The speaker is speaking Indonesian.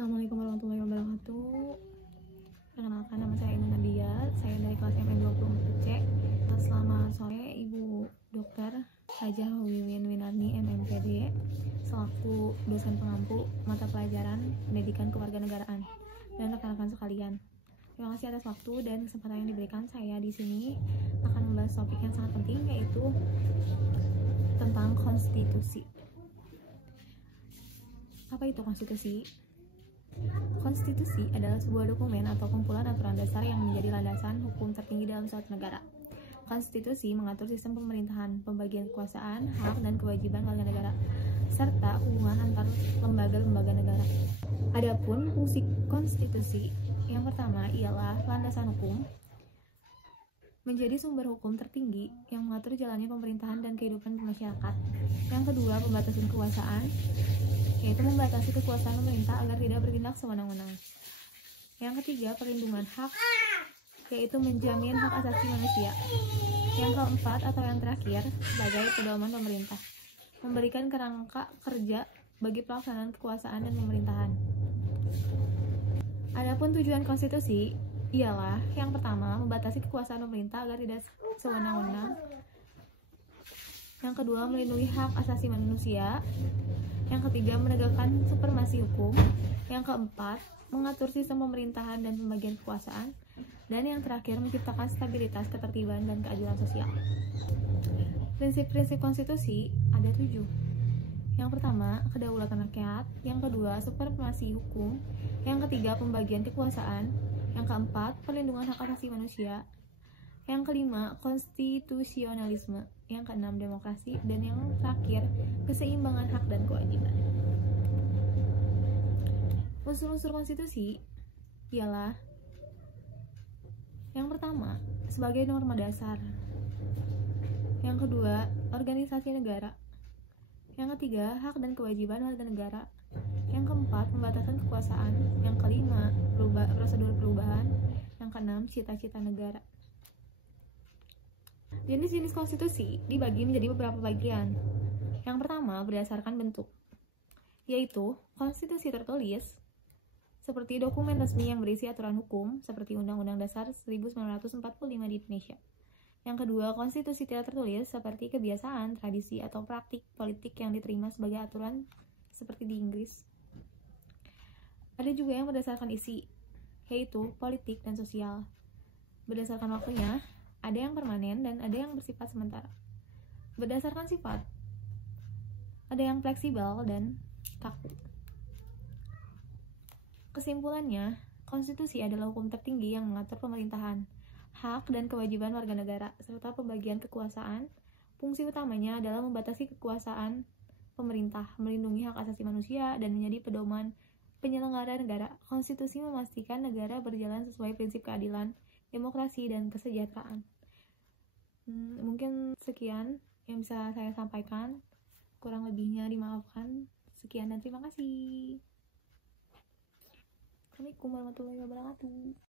Assalamualaikum warahmatullahi wabarakatuh. Perkenalkan, nama saya Inun Nadia. Saya dari kelas ME24C. Selamat sore Ibu Dokter Hajah Wiwin Winarni MMPD selaku dosen pengampu mata pelajaran pendidikan kewarganegaraan dan rekan-rekan sekalian. Terima kasih atas waktu dan kesempatan yang diberikan. Saya di sini akan membahas topik yang sangat penting, yaitu tentang konstitusi. Apa itu konstitusi? Konstitusi adalah sebuah dokumen atau kumpulan aturan dasar yang menjadi landasan hukum tertinggi dalam suatu negara. Konstitusi mengatur sistem pemerintahan, pembagian kekuasaan, hak dan kewajiban warga negara, serta hubungan antar lembaga-lembaga negara. Adapun fungsi konstitusi yang pertama ialah landasan hukum, menjadi sumber hukum tertinggi yang mengatur jalannya pemerintahan dan kehidupan masyarakat. Yang kedua, pembatasan kekuasaan, yaitu membatasi kekuasaan pemerintah agar tidak bertindak sewenang-wenang. Yang ketiga, perlindungan hak, yaitu menjamin hak asasi manusia. Yang keempat atau yang terakhir, sebagai pedoman pemerintah, memberikan kerangka kerja bagi pelaksanaan kekuasaan dan pemerintahan. Adapun tujuan konstitusi ialah yang pertama, membatasi kekuasaan pemerintah agar tidak sewenang-wenang. Yang kedua, melindungi hak asasi manusia. Yang ketiga, menegakkan supremasi hukum. Yang keempat, mengatur sistem pemerintahan dan pembagian kekuasaan. Dan yang terakhir, menciptakan stabilitas, ketertiban, dan keadilan sosial. Prinsip-prinsip konstitusi ada 7. Yang pertama, kedaulatan rakyat. Yang kedua, supremasi hukum. Yang ketiga, pembagian kekuasaan. Yang keempat, perlindungan hak asasi manusia. Yang kelima, konstitusionalisme. Yang keenam, demokrasi. Dan yang terakhir, keseimbangan hak dan kewajiban. Unsur-unsur konstitusi ialah yang pertama, sebagai norma dasar. Yang kedua, organisasi negara. Yang ketiga, hak dan kewajiban warga negara. Yang keempat, pembatasan kekuasaan. Yang kelima, prosedur perubahan. Yang keenam, cita-cita negara. Jenis-jenis konstitusi dibagi menjadi beberapa bagian. Yang pertama, berdasarkan bentuk, yaitu konstitusi tertulis, seperti dokumen resmi yang berisi aturan hukum, seperti Undang-Undang Dasar 1945 di Indonesia. Yang kedua, konstitusi tidak tertulis, seperti kebiasaan, tradisi, atau praktik politik yang diterima sebagai aturan, seperti di Inggris. Ada juga yang berdasarkan isi, yaitu politik dan sosial. Berdasarkan waktunya, ada yang permanen dan ada yang bersifat sementara. Berdasarkan sifat, ada yang fleksibel dan kaku. Kesimpulannya, konstitusi adalah hukum tertinggi yang mengatur pemerintahan, hak dan kewajiban warga negara, serta pembagian kekuasaan. Fungsi utamanya adalah membatasi kekuasaan pemerintah, melindungi hak asasi manusia, dan menjadi pedoman penyelenggara negara. Konstitusi memastikan negara berjalan sesuai prinsip keadilan, demokrasi, dan kesejahteraan. Mungkin sekian yang bisa saya sampaikan. Kurang lebihnya dimaafkan. Sekian dan terima kasih. Assalamualaikum warahmatullahi wabarakatuh.